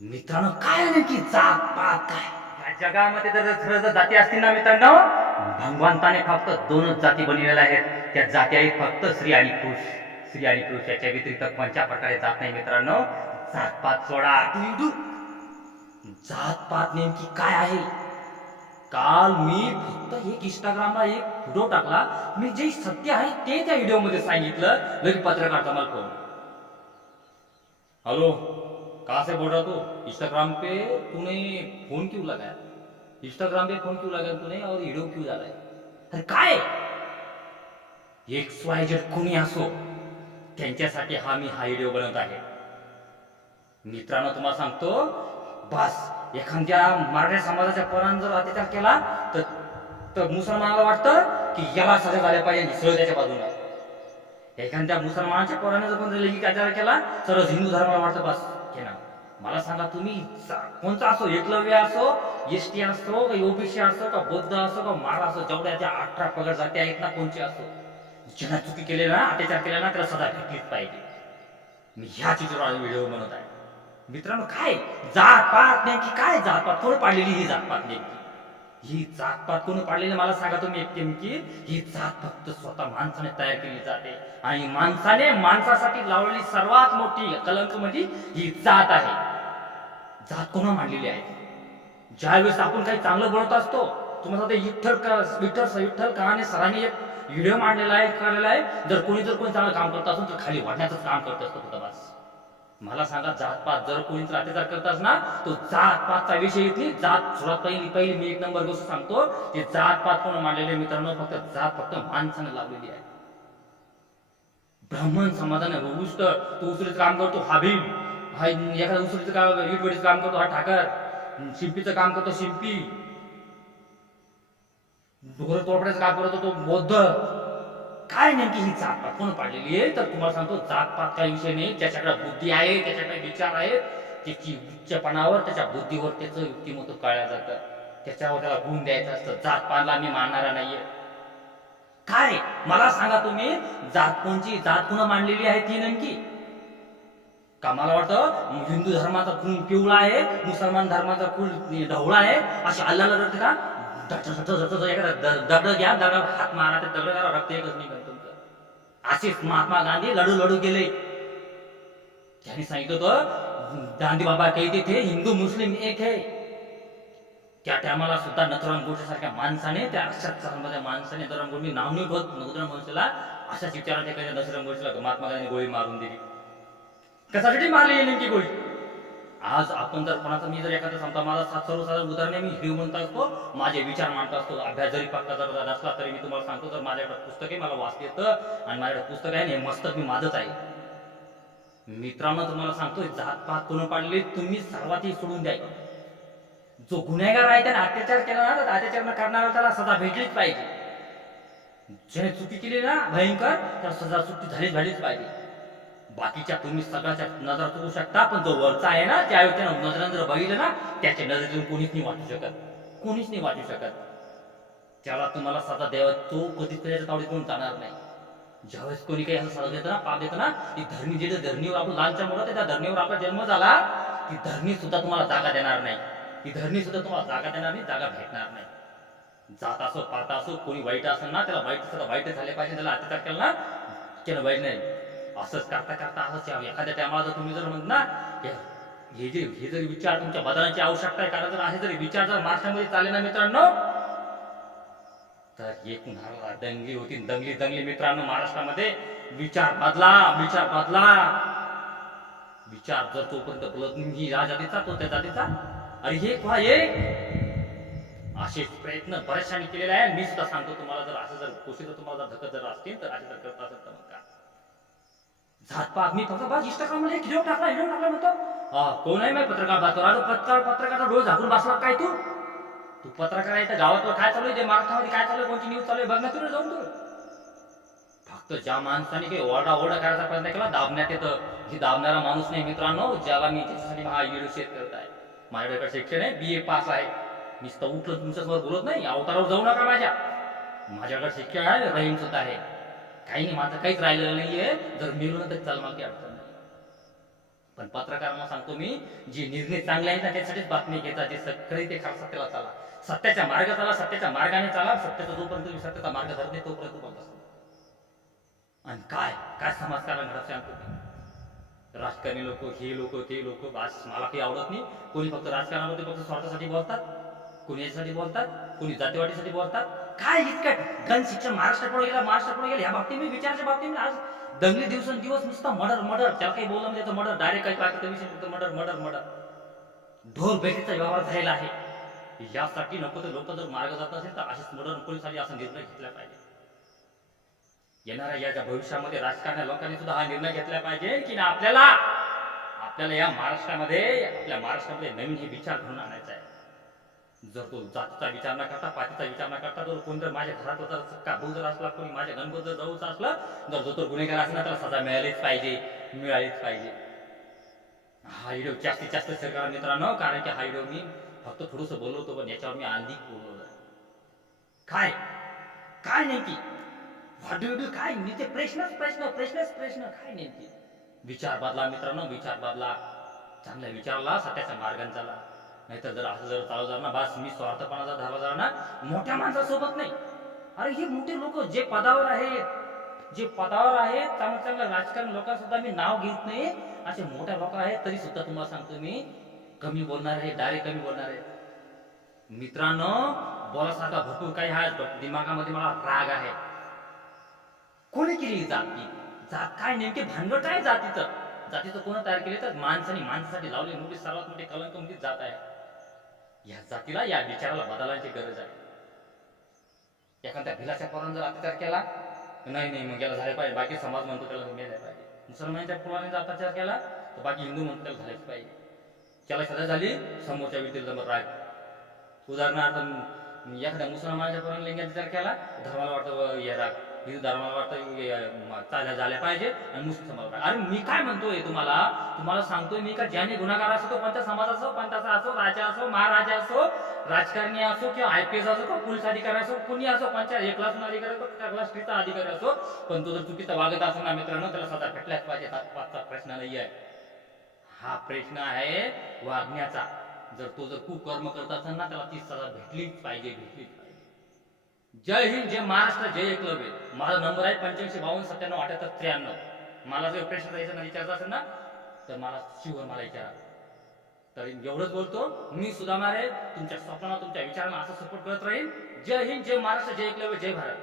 मित्रांनो, काय नक्की जात पात काय? या जगामध्ये जर जाती असतील ना मित्रांनो, भगवंताने फक्त दोनच जाती बनवलेल्या आहेत. त्या जाती आहेत फक्त स्त्री आणि पुरुष. स्त्री आणि पुरुष याच्या व्यतिरिक्त कोणत्या प्रकारे जात नाही मित्रांनो. जातपात सोडा. जात पात नेमकी काय आहे? काल मी फक्त एक इंस्टाग्रामला एक व्हिडिओ टाकला. मी जे सत्य आहे ते त्या व्हिडिओ मध्ये सांगितलं. लगे पत्रकारचा मला फोन. हेलो, कहाँ से बोल रहा तू? इंस्टाग्राम पे तूने फोन क्यों लगाया? इंस्टाग्राम पे फोन क्यों लगाया तूने और व्हिडिओ क्यों डाला? अरे काय? XYZ कोणी असो, त्यांच्यासाठी हा व्हिडिओ बनवत आहे. मित्रांनो, तुम्हाला सांगतो, बस एखाद्या मराठा समाजाच्या पोरानं जर अत्याचार केला तर मुसलमानाला वाटतं की याला सजा झाल्या पाहिजे, सरळ त्याच्या बाजूला. एखाद्या मुसलमानाच्या पोराने जर पण लैंगिक अत्याचार केला तर हिंदू धर्माला वाटतं बस केला. मला सांगा तुम्ही, कोणता असो, एकलव्य असो, ST असो, का OBC असो, का बौद्ध असो, का मारा असो, जेवढ्या त्या 18 पगड जाती आहेत ना, कोणची असो, ज्यांना चुकी केली ना, अत्याचार केला ना, त्याला सजा भेटलीच पाहिजे. मी ह्या चित्रावर व्हिडिओ बनवत आहे. मित्रांनो, काय जात पात नेमकी काय? जात पात कोण पाडलेली? ही जात पात नेमकी, ही जात पात कोण पाडलेली मला सांगा तुम्ही. एक नेमकी ही जात फक्त स्वतः माणसाने तयार केली जाते आणि माणसाने माणसासाठी लावलेली सर्वात मोठी कलंक म्हणजे ही जात आहे. जात कोण मांडलेली आहे? ज्यावेळेस आपण काही चांगलं बोलत असतो, तुम्हाला ते विठ्ठल कहाणे सरांनी एक व्हिडिओ मांडलेला आहे, केलेला आहे. जर कोणी चांगलं काम करत असेल तर खाली वाढण्याचं काम करत असतो फक्त बस. मला सांगा, जातपात जर कोणी अत्याचार करतास ना, तो जातपातचा विषय येत नाही. जात सोडा, पहिली मी एक नंबर गोष्ट सांगतो, ते जातपात कोण मांडलेले मित्रांनो, फक्त माणसाने लावलेली आहे. ब्राह्मण समाजाने उष्ट, तो उसरीचं काम करतो हाबील, हा एखाद्या उसरीचं काम, इटवडीचं काम करतो हा ठाकर, शिंपीचं काम करतो शिंपी, डोंगर तोडण्याचं काम करतो तो बौद्ध. काय नेमकी ही जातपात कोण पाडलेली आहे? तर तुम्हाला सांगतो, जातपात काही विषय नाही. ज्याच्याकडे बुद्धी आहे, त्याच्याकडे विचार आहेत, त्याची उच्चपणावर, त्याच्या बुद्धीवर त्याचं व्यक्तिमत्व कळलं जातं. त्याच्यावर त्याला गुण द्यायचं असतं. जातपातला मी मानणारा नाहीये. काय मला सांगा तुम्ही, जात कोणची? जात कोण मांडलेली आहे ती नेमकी? का मला वाटतं हिंदू धर्माचा खून पिवळा आहे, मुसलमान धर्माचा खून ढवळा आहे, अशी अल्लाला रडते का? दगड घ्या, दगड हात मारा, ते दगड रक्त एकच निघत तुमचं. असेच महात्मा गांधी लढू गेले. त्यांनी सांगितलं होतं, गांधी बाबा कहते थे हिंदू मुस्लिम एक है. त्या टायमाला सुद्धा नथुराम गोडसे सारख्या माणसाने, त्या अशाच माणसाने नथुराम गोडसे नाव नाही होत, नथुराम गोडसेला अशाच विचाराने नथुराम गोडसेला महात्मा गांधी गोळी मारून दिली. कशासाठी मारली नेमकी गोळी? आज आपण जर कोणाचा, मी जर एखादा समजा माझा सर्वसाधारण उदाहरण, मी व्हिडिओ म्हणत असतो, माझे विचार मांडत असतो, अभ्यास जरी पक्का जर नसला तरी मी तुम्हाला सांगतो, तर माझ्याकडे पुस्तक आहे, मला वाचता येतं आणि माझ्याकडे पुस्तक आहे, हे मस्तक मी माझंच आहे. मित्रांनो, तुम्हाला सांगतो, जातपात कोण पाडले तुम्ही सर्वात सोडून द्या. जो गुन्हेगार आहे त्याने अत्याचार केला ना, तर अत्याचार करणारा त्याला सजा भेटलीच पाहिजे. ज्याने चुकी केली ना भयंकर, त्याला सजा चुकी झालीच पाहिजे. बाकीच्या तुम्ही सगळ्याच्या नजर चुकू शकता, पण जो वरचा आहे ना, त्यावेळी त्यानं नजरेनं जर बघितलं ना, त्याच्या नजरेतून कोणीच नाही वाटू शकत. त्याला तुम्हाला सजा द्यावा, तो कधीच त्याच्या तावडीतून जाणार नाही. ज्यावेळेस कोणी काही असं सजा देतं ना, पाप देतं ना, ती धरणीवर आपण लहानच्या मोठा त्या धरणीवर आपला जन्म झाला, ती धरणी सुद्धा तुम्हाला जागा देणार नाही. ती धरणी सुद्धा तुम्हाला जागा देणार नाही, जागा भेटणार नाही. जात असो, पात असो, कोणी वाईट असेल ना, त्याला वाईट झाले पाहिजे. त्याला अत्याचार केला ना, त्याला वाईट नाही. असंच करता असंच यावं. एखाद्या टायमाला जर तुम्ही जर म्हणत ना, हे जरी विचार तुमच्या बदलांची आवश्यकता आहे, कारण जर असे जरी विचार जर महाराष्ट्रामध्ये चालले ना मित्रांनो, तर हे कुणाला दंगली होती, दंगली मित्रांनो. महाराष्ट्रामध्ये विचार बदला. विचार जर तोपर्यंत बोलत ही या जातीचा, तो त्या जातीचा, अरे हे असे प्रयत्न बऱ्याचशाने केलेले आहे. मी सुद्धा सांगतो तुम्हाला, जर असं जर गोष्टी जर तुम्हाला जर धकत जर असतील, तर असे जर करत असेल तर मग का जातपात. मी फक्त बस इंस्टाग्राममध्ये व्हिडिओ टाकला म्हणतो, कोण आहे मी पत्रकार पत्रकार डोळे झाकून बसला काय? तू पत्रकार आहे, तर गावात काय चालू आहे, महाराष्ट्रामध्ये काय चालू आहे, कोणती न्यूज चालू आहे, बघ ना तुला जाऊन. तू फक्त ज्या माणसाने काही ओरडा करायचा प्रयत्न केला, दाबण्यात येतं. ही दाबणारा माणूस नाही मित्रांनो, ज्याला मी त्याच्यासाठी हा व्हिडिओ शेअर करत आहे. माझ्याकडे शिक्षण आहे, BA पास आहे. मी उठलं तुमच्यासमोर बोलत नाही, अवतारावर जाऊ नका माझ्याकडे शिक्षण आहे, रहीम सुद्धा आहे. काही नाही, माझं काहीच राहिलेलं नाहीये. जर मिळून तर चाल, मला काही अडचण नाही. पण पत्रकारांना सांगतो मी, जे निर्णय चांगले आहेत ना त्यासाठीच बातमी घेतात. जे खरे ते खरं सत्याला चाला, सत्याच्या मार्गात चाला, सत्याच्या मार्गाने चाला. सत्याचा जोपर्यंत तुम्ही सत्याचा मार्ग धरत नाही तोपर्यंत बोलत असतो. आणि काय काय समाजकारण घडत सांगतो मी. राजकारणी लोक, हे लोक, ते लोक, बस मला काही आवडत नाही. कोणी फक्त राजकारणामध्ये फक्त स्वार्थासाठी बोलतात, कोणी याच्यासाठी बोलतात, कोणी जातीवाटीसाठी बोलतात. काय इतकं घन शिक्षण महाराष्ट्र पुढे गेला, महाराष्ट्र पुढे गेला. या बाबतीत मी विचाराच्या बाबतीत आज दंगली दिवसेंदिवस नुसता मर्डर मर्डर. त्याला काही बोललं म्हणजे मर्डर डायरेक्ट काही बाकीचा विषय फक्त मर्डर मर्डर मर्डर. ढोर बेटीचा व्यवहार झालेला आहे. यासाठी नको तर लोक जर मार्ग जात असेल तर असेच मर्डर पोलिसांनी असा निर्णय घेतला पाहिजे. येणाऱ्या याच्या भविष्यामध्ये राजकारण्या लोकांनी सुद्धा हा निर्णय घेतला पाहिजे की आपल्याला या आपल्या महाराष्ट्रामध्ये नवीन हे विचार घडून आणायचा आहे. जर तो जातीचा विचार न करता, पातीचा विचार न करता, जर कोण जर माझ्या घरात जर सक्का भाऊ जर असला, कोणी माझ्या गणपत जर जाऊचा असला, जर जो तो गुन्हेगार असेल ना त्याला सजा मिळालीच पाहिजे. हा व्हिडिओ जास्तीत जास्त शेअर करा मित्रांनो, कारण की हा व्हिडिओ मी फक्त थोडंसं बोललो होतो, पण याच्यावर मी अधिक बोललो. काय काय नेमकी काय ते प्रश्न काय नेमकी. विचार बदला मित्रांनो, विचार बदला. चांगल्या विचारला, सत्याच्या मार्गाने चाला. नाहीतर जर असं जर चालू झालं ना, बस मी स्वार्थपणाचा धावा झाला ना, मोठ्या माणसासोबत नाही. अरे हे मोठे लोक जे पदावर आहेत, चांगल्या राजकारण लोकांसुद्धा मी नाव घेत नाही. असे मोठ्या लोक आहेत तरी सुद्धा तुम्हाला सांगतो मी, कमी बोलणार आहे, डायरेक्ट कमी बोलणार आहे. मित्रांनो, बोलासारखा भरपूर काही आहे. दिमागामध्ये मला राग आहे. कोणी केली जात काय नेमके भानगड काय जातीचं कोण तयार केले तर माणसासाठी लावले मोठी सर्वात मोठी कलंक म्हणजे जात आहे. या जातीला, या विचाराला बदलायची गरज आहे. एखाद्या भिलाच्या पोरानं जर अत्याचार केला, नाही मग याला झाले पाहिजे, बाकी समाज म्हणतो त्याला मेले पाहिजे. मुसलमानाच्या पोराने जर अत्याचार केला तर बाकी हिंदू म्हणतो त्याला झालेच पाहिजे. त्याला सजा झाली, समोरच्या व्यक्तीला राग. उदाहरणार्थ एखाद्या मुसलमानाच्या पोराने लिंगाचा विचार केला, धर्माला वाटतं हे राग, हिंदू धर्माला वाटतं झाल्या पाहिजे आणि मुस्लिम समाज. अरे मी काय म्हणतोय तुम्हाला सांगतोय मी का ज्याने गुन्हेगार असो, तो कोणत्या समाज असो, पंथाचा असो, राजा असो, महाराजा असो, राजकारणी असो किंवा IPS असो किंवा पोलीस अधिकारी असो, कुणी असो, कोणत्या एक क्लास अधिकारी असो, क्लास 3चा अधिकारी असो, पण तो जर चुकीचा वागत असेल ना मित्रांनो, त्याला सजा भेटल्याच पाहिजे. पाचचा प्रश्न नाही आहे. हा प्रश्न आहे वागण्याचा. जर तो कुकर्म करत असेल ना, त्याला ती सजा भेटलीच पाहिजे. जय हिंद, जय महाराष्ट्र, जय एकलव्य. माझा नंबर आहे 8552977893. मला जर प्रश्न द्यायचा विचारायचा असेल ना तर मला मला विचारा. तर एवढंच बोलतो मी, सुधारणार आहे. तुमच्या स्वप्नाला, तुमच्या विचारांना असं सपोर्ट करत राहील. जय हिंद, जय महाराष्ट्र, जय एकलव्य, जय भारत.